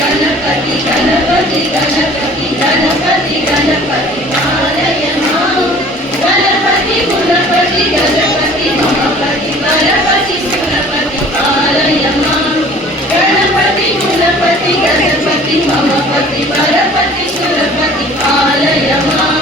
गणपति गणपति गणपति गणपति गणपति पालय मां गणपति गुणपति गणपति ममपति परपति सुरपति पालय मां गणपति गुणपति गणपति ममपति परपति सुरपति पालय मां